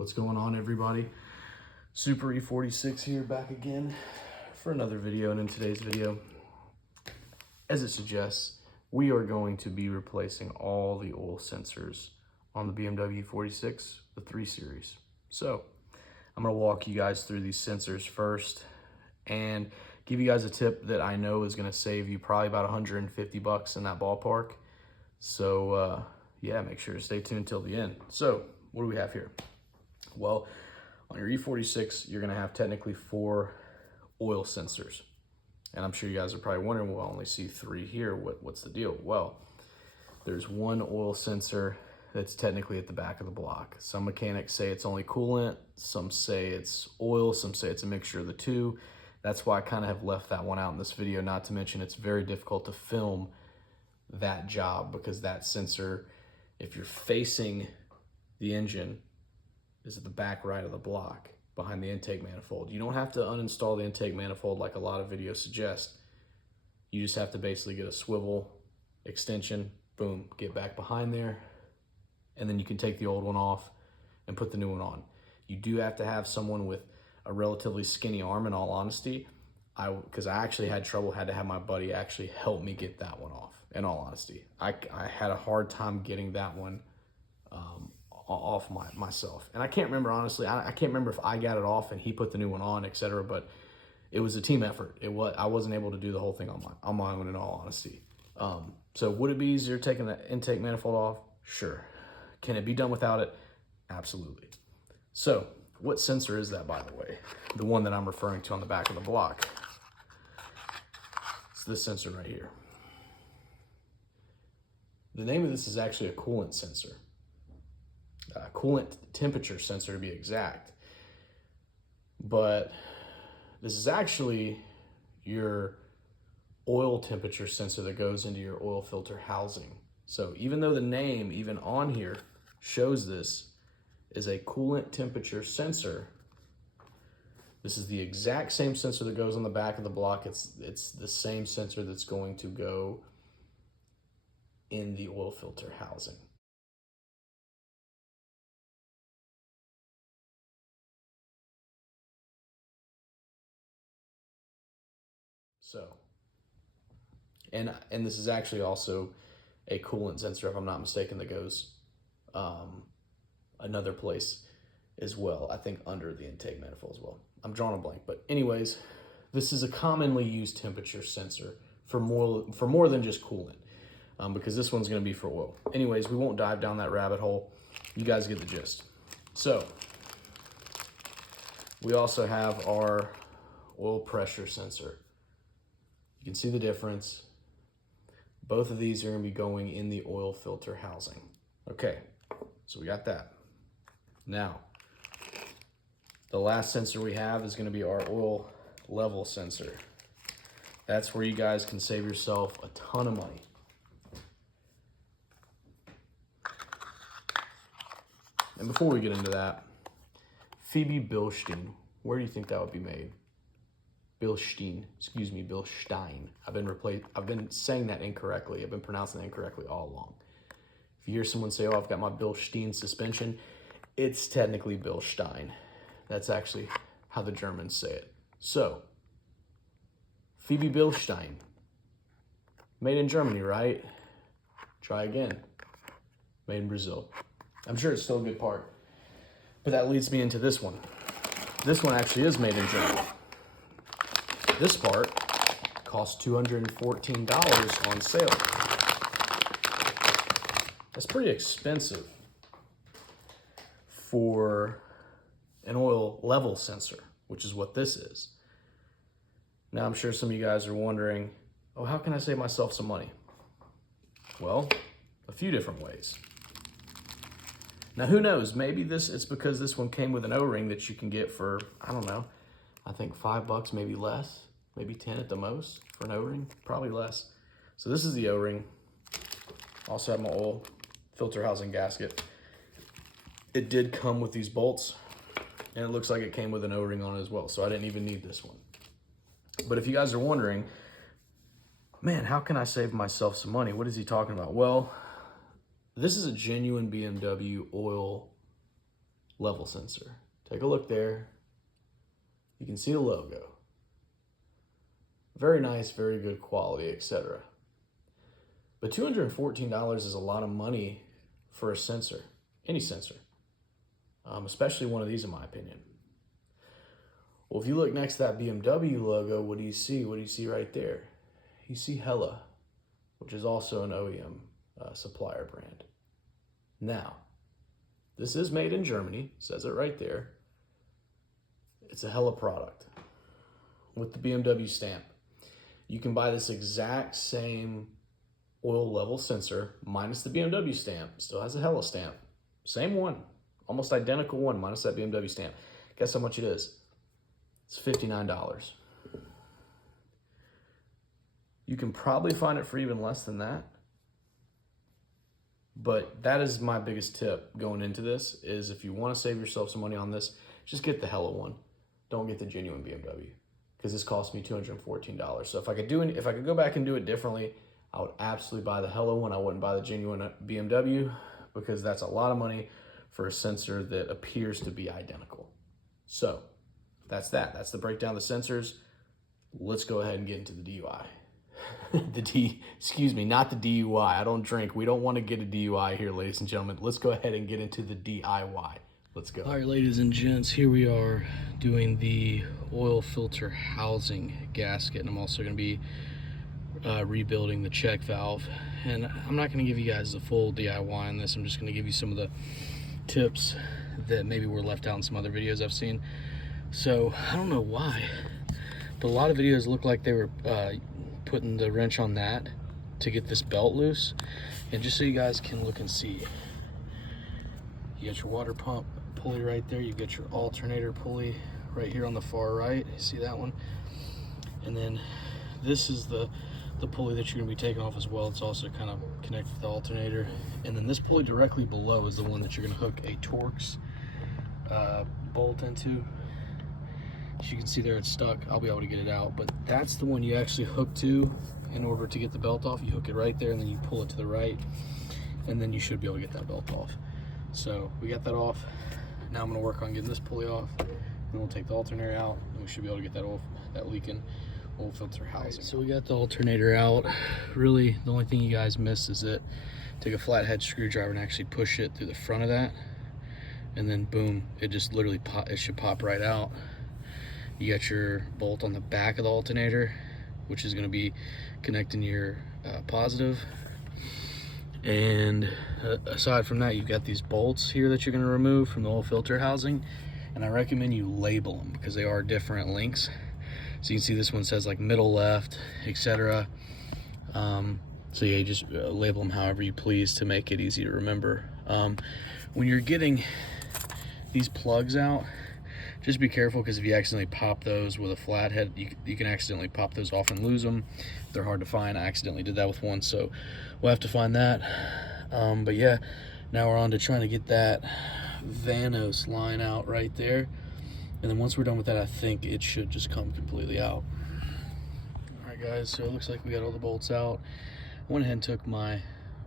What's going on, everybody? Super E46 here, back again for another video. And in today's video, as it suggests, we are going to be replacing all the oil sensors on the BMW E46, the 3 Series. So I'm going to walk you guys through these sensors first and give you guys a tip that I know is going to save you probably about 150 bucks in that ballpark. So yeah, make sure to stay tuned till the end. So what do we have here? Well, on your E46, you're going to have technically 4 oil sensors. And I'm sure you guys are probably wondering, well, I only see 3 here. What's the deal? Well, there's one oil sensor that's technically at the back of the block. Some mechanics say it's only coolant, some say it's oil, some say it's a mixture of the two. That's why I kind of have left that one out in this video, not to mention it's very difficult to film that job because that sensor, if you're facing the engine, is at the back right of the block behind the intake manifold. You don't have to uninstall the intake manifold like a lot of videos suggest. You just have to basically get a swivel extension, boom, get back behind there, and then you can take the old one off and put the new one on. You do have to have someone with a relatively skinny arm, in all honesty, because I actually had trouble, had to have my buddy actually help me get that one off, in all honesty. I had a hard time getting that one off myself. And I can't remember, honestly, I can't remember if I got it off and he put the new one on, etc. But it was a team effort. I wasn't able to do the whole thing on my own, in all honesty. So would it be easier taking the intake manifold off? Sure. Can it be done without it? Absolutely. So what sensor is that, by the way? The one that I'm referring to on the back of the block. It's this sensor right here. The name of this is actually a coolant sensor. Coolant temperature sensor to be exact. But this is actually your oil temperature sensor that goes into your oil filter housing. So even though the name, even on here, shows this is a coolant temperature sensor, this is the exact same sensor that goes on the back of the block. It's the same sensor that's going to go in the oil filter housing. So, and this is actually also a coolant sensor, if I'm not mistaken, that goes another place as well. I think under the intake manifold as well. I'm drawing a blank, but anyways, this is a commonly used temperature sensor for more than just coolant, because this one's going to be for oil. Anyways, we won't dive down that rabbit hole. You guys get the gist. So we also have our oil pressure sensor. You can see the difference. Both of these are going to be going in the oil filter housing. Okay, so we got that. Now, the last sensor we have is going to be our oil level sensor. That's where you guys can save yourself a ton of money. And before we get into that, Phoebe Bilstein, where do you think that would be made? Bilstein, excuse me, Bilstein. I've been saying that incorrectly. I've been pronouncing that incorrectly all along. If you hear someone say, oh, I've got my Bilstein suspension, it's technically Bilstein. That's actually how the Germans say it. So, Phoebe Bilstein, made in Germany, right? Try again. Made in Brazil. I'm sure it's still a good part. But that leads me into this one. This one actually is made in Germany. This part costs $214 on sale. That's pretty expensive for an oil level sensor, which is what this is. Now, I'm sure some of you guys are wondering, oh, how can I save myself some money? Well, a few different ways. Now, who knows? Maybe it's because this one came with an O-ring that you can get for, I don't know, I think $5, maybe less. Maybe 10 at the most for an O-ring, probably less. So this is the O-ring. Also have my oil filter housing gasket. It did come with these bolts, and it looks like it came with an O-ring on it as well, so I didn't even need this one. But if you guys are wondering, man, how can I save myself some money? What is he talking about? Well, this is a genuine BMW oil level sensor. Take a look there. You can see the logo. Very nice, very good quality, etc. But $214 is a lot of money for a sensor, any sensor, especially one of these in my opinion. Well, if you look next to that BMW logo, what do you see? What do you see right there? You see Hella, which is also an OEM supplier brand. Now, this is made in Germany, says it right there. It's a Hella product with the BMW stamp. You can buy this exact same oil level sensor minus the BMW stamp. Still has a Hella stamp. Same one, almost identical one minus that BMW stamp. Guess how much it is? It's $59. You can probably find it for even less than that. But that is my biggest tip going into this, is if you want to save yourself some money on this, just get the Hella one. Don't get the genuine BMW, because this cost me $214. So if I could go back and do it differently, I would absolutely buy the Hella one. I wouldn't buy the genuine BMW, because that's a lot of money for a sensor that appears to be identical. So that's that. That's the breakdown of the sensors. Let's go ahead and get into the DUI. Excuse me, not the DUI. I don't drink. We don't want to get a DUI here, ladies and gentlemen. Let's go ahead and get into the DIY. Let's go. All right, ladies and gents, here we are doing the oil filter housing gasket, and I'm also going to be rebuilding the check valve. And I'm not going to give you guys the full DIY on this. I'm just going to give you some of the tips that maybe were left out in some other videos I've seen. So I don't know why, but a lot of videos look like they were putting the wrench on that to get this belt loose. And just so you guys can look and see, you got your water pump pulley right there. You got your alternator pulley right here on the far right. See that one? And then this is the pulley that you're going to be taking off as well. It's also kind of connected to the alternator. And then this pulley directly below is the one that you're going to hook a Torx bolt into. As you can see there, it's stuck. I'll be able to get it out, but that's the one you actually hook to in order to get the belt off. You hook it right there, and then you pull it to the right, and then you should be able to get that belt off. So we got that off. Now I'm going to work on getting this pulley off. Then we'll take the alternator out, and we should be able to get that leaking oil filter housing. Right, so we got the alternator out. Really, the only thing you guys missed is that take a flathead screwdriver and actually push it through the front of that, and then boom, it just literally it should pop right out. You got your bolt on the back of the alternator, which is going to be connecting your positive. And aside from that, you've got these bolts here that you're going to remove from the oil filter housing. And I recommend you label them because they are different lengths. So you can see this one says like middle left, etc. So yeah, you just label them however you please to make it easy to remember. When you're getting these plugs out, just be careful, because if you accidentally pop those with a flathead, you can accidentally pop those off and lose them. They're hard to find. I accidentally did that with one, so we'll have to find that. But yeah, now we're on to trying to get that Vanos line out right there. And then once we're done with that, I think it should just come completely out. All right, guys, so it looks like we got all the bolts out. I went ahead and took my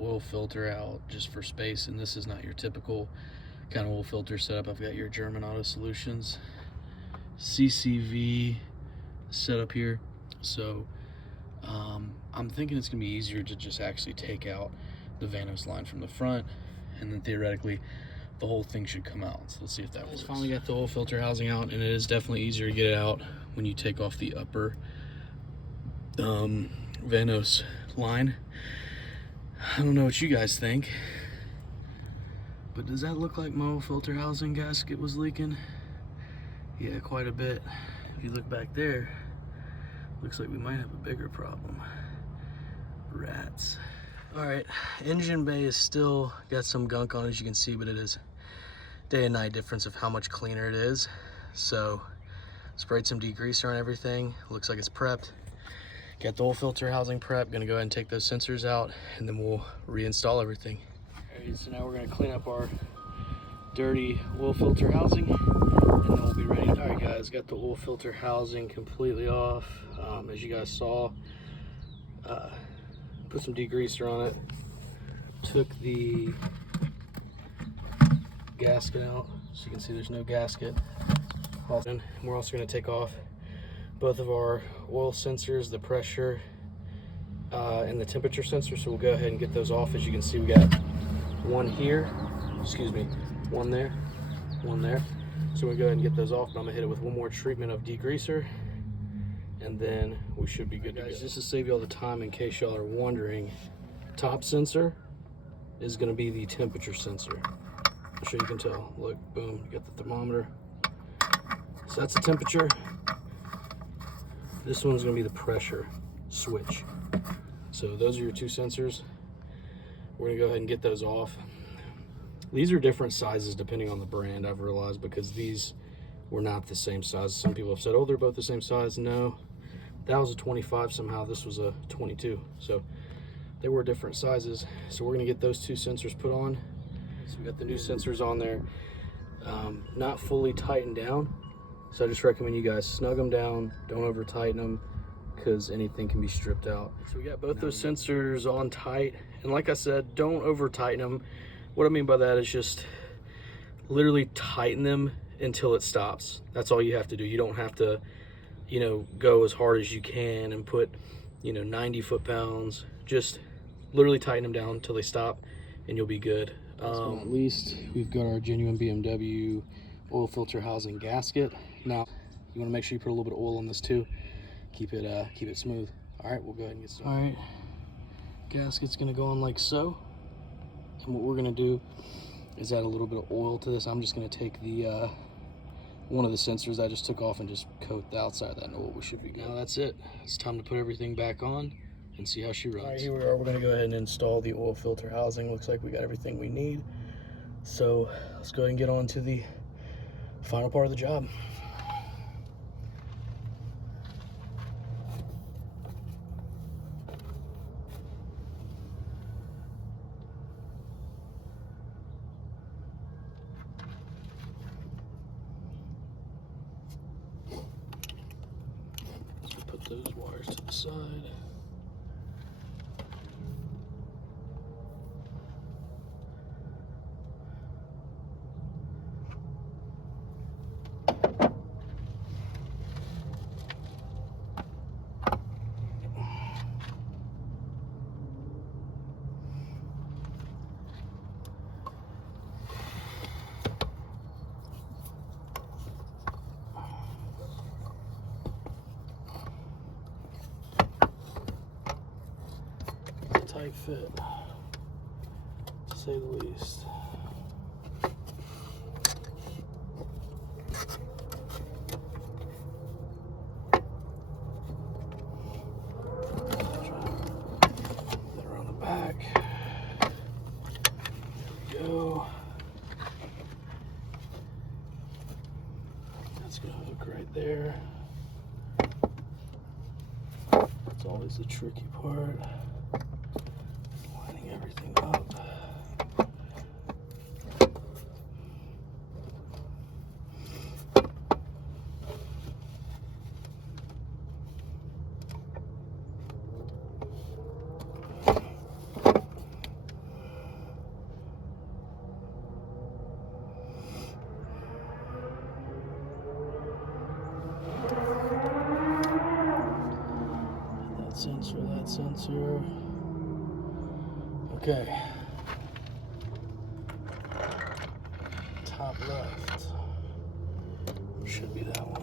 oil filter out just for space, and this is not your typical kind of oil filter setup. I've got your German Auto Solutions CCV setup here. So I'm thinking it's gonna be easier to just actually take out the Vanos line from the front, and then theoretically the whole thing should come out. So let's see if that works. Finally got the oil filter housing out, and it is definitely easier to get it out when you take off the upper Vanos line. I don't know what you guys think, but does that look like my oil filter housing gasket was leaking? Yeah, quite a bit. If you look back there, looks like we might have a bigger problem. Rats. All right, engine bay is still got some gunk on it, as you can see, but it is day and night difference of how much cleaner it is. So sprayed some degreaser on everything. Looks like it's prepped. Got the oil filter housing prep. Gonna go ahead and take those sensors out, and then we'll reinstall everything. All right, so now we're gonna clean up our dirty oil filter housing, and then we'll be ready. All right, guys, got the oil filter housing completely off. As you guys saw, put some degreaser on it, took the gasket out, So you can see there's no gasket. And we're also going to take off both of our oil sensors, the pressure and the temperature sensor. So we'll go ahead and get those off. As you can see, we got one here, excuse me, one there, one there. So we'll go ahead and get those off, but I'm gonna hit it with one more treatment of degreaser, and then we should be good to go. Just to save you all the time, in case y'all are wondering, top sensor is gonna be the temperature sensor. I'm sure you can tell. Look, boom, you got the thermometer. So that's the temperature. This one's gonna be the pressure switch. So those are your two sensors. We're gonna go ahead and get those off. These are different sizes depending on the brand, I've realized, because these were not the same size. Some people have said, oh, they're both the same size. No, that was a 25 somehow, this was a 22. So they were different sizes. So we're gonna get those two sensors put on. So we got the new sensors on there, not fully tightened down. So I just recommend you guys snug them down, don't over tighten them, because anything can be stripped out. So we got both those sensors on tight, and like I said, don't over tighten them. What I mean by that is just literally tighten them until it stops. That's all you have to do. You don't have to, you know, go as hard as you can and put, you know, 90 foot-pounds. Just literally tighten them down until they stop, and you'll be good. At least we've got our genuine BMW oil filter housing gasket. Now you want to make sure you put a little bit of oil on this too. Keep it smooth. All right, we'll go ahead and get started. All right, gasket's gonna go on like so. And what we're gonna do is add a little bit of oil to this. I'm just gonna take the one of the sensors I just took off and just coat the outside of that in oil. We should be good. Now that's it. It's time to put everything back on and see how she runs. All right, here we are. We're gonna go ahead and install the oil filter housing. Looks like we got everything we need. So let's go ahead and get on to the final part of the job. So put those wires to the side. Tight fit, to say the least. Put it around the back. There we go. That's gonna hook right there. That's always the tricky part. Lining everything up. That sensor. Okay. Top left. Should be that one.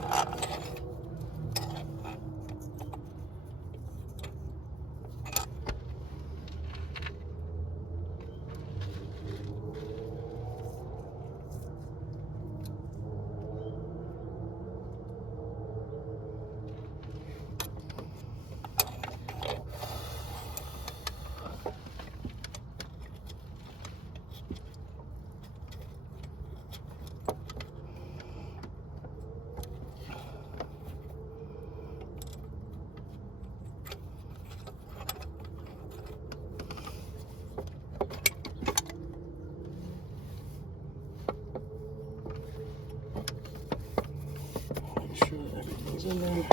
Make sure that everything's in there.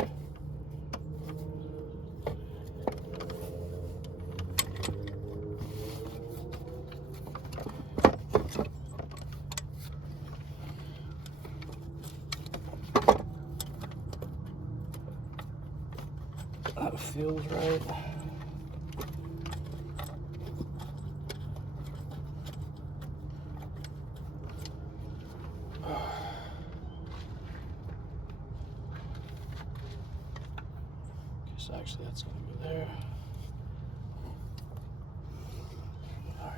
That feels right. Guess actually that's gonna go there. All right.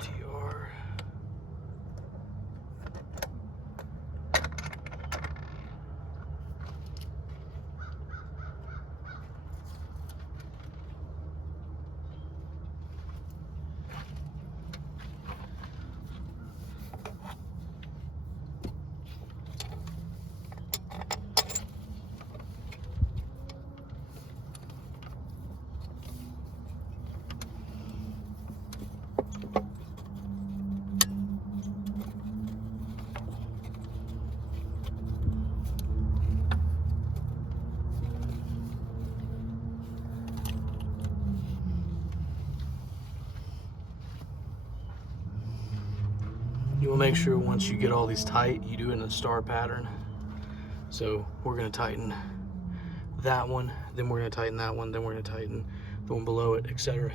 TR. You will make sure once you get all these tight, you do it in a star pattern. So we're gonna tighten that one, then we're gonna tighten that one, then we're gonna tighten the one below it, etc.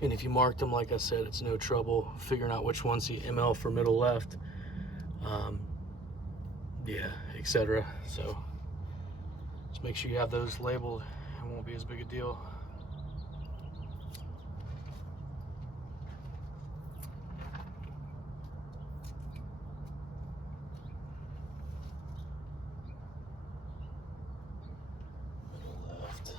And if you marked them, like I said, it's no trouble figuring out which one's the ML for middle left, yeah, etc. So just make sure you have those labeled. It won't be as big a deal. Middle left.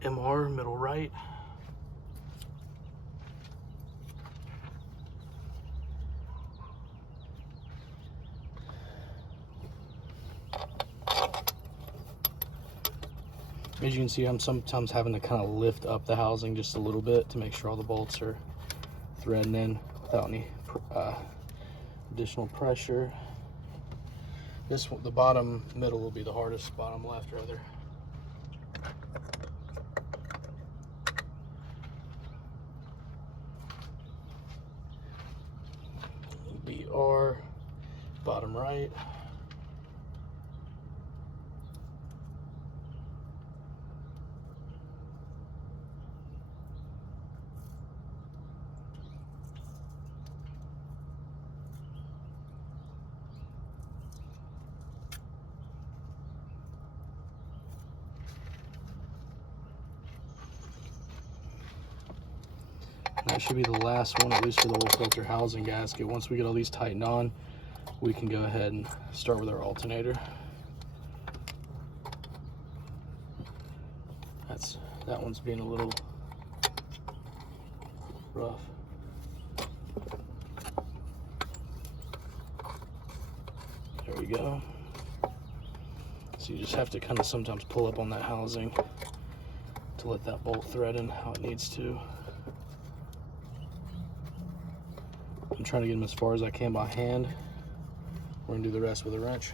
MR, middle right. As you can see, I'm sometimes having to kind of lift up the housing just a little bit to make sure all the bolts are threading in without any additional pressure. The bottom middle will be the hardest, bottom left rather. BR, bottom right. That should be the last one, at least for the oil filter housing gasket. Once we get all these tightened on, we can go ahead and start with our alternator. That one's being a little rough. There we go. So you just have to kind of sometimes pull up on that housing to let that bolt thread in how it needs to. I'm trying to get them as far as I can by hand. We're gonna do the rest with a wrench.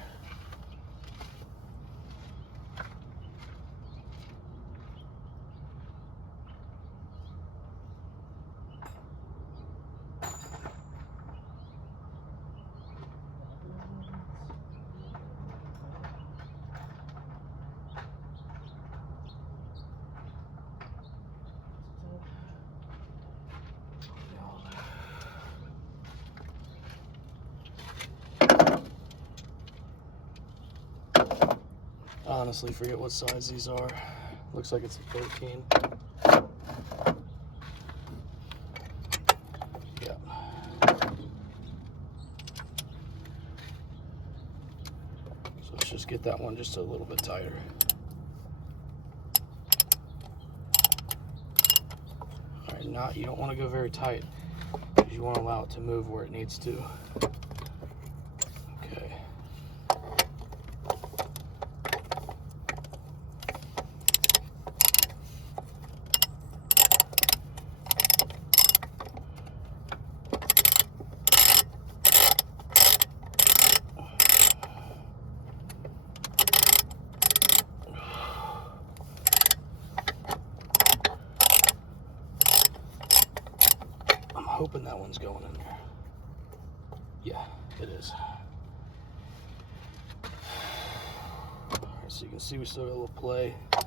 I honestly forget what size these are. Looks like it's a 13. Yeah. So let's just get that one just a little bit tighter. All right, you don't want to go very tight, because you want to allow it to move where it needs to. Okay. Hoping that one's going in there. Yeah, it is. All right, so you can see we still got a little play. I'm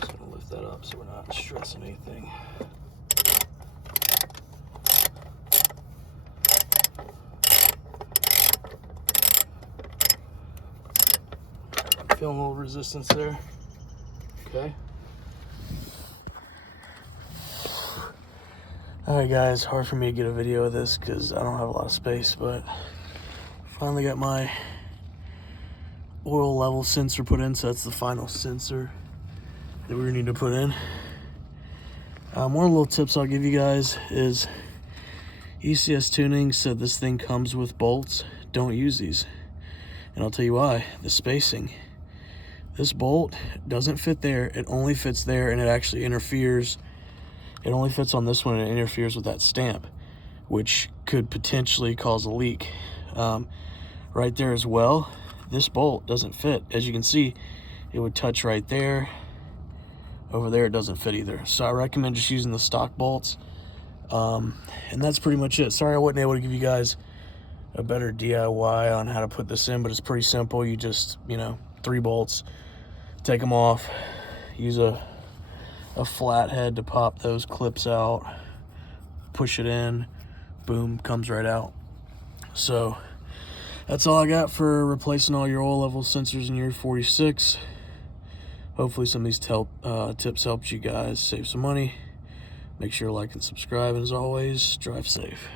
just gonna lift that up so we're not stressing anything. I'm feeling a little resistance there. Okay. Alright guys, hard for me to get a video of this because I don't have a lot of space, but finally got my oil level sensor put in, so that's the final sensor that we need to put in. One of the little tips I'll give you guys is ECS Tuning said this thing comes with bolts. Don't use these. And I'll tell you why. The spacing. This bolt doesn't fit there. It only fits there, and it actually interferes. It only fits on this one, and it interferes with that stamp, which could potentially cause a leak. Right there as well, this bolt doesn't fit. As you can see, it would touch right there. Over there, it doesn't fit either. So I recommend just using the stock bolts. And that's pretty much it. Sorry I wasn't able to give you guys a better DIY on how to put this in, but it's pretty simple. You just, 3 bolts, take them off, use a flathead to pop those clips out, push it in, boom, comes right out. So that's all I got for replacing all your oil level sensors in your E46. Hopefully some of these tips helped you guys save some money. Make sure to like and subscribe, and as always, drive safe.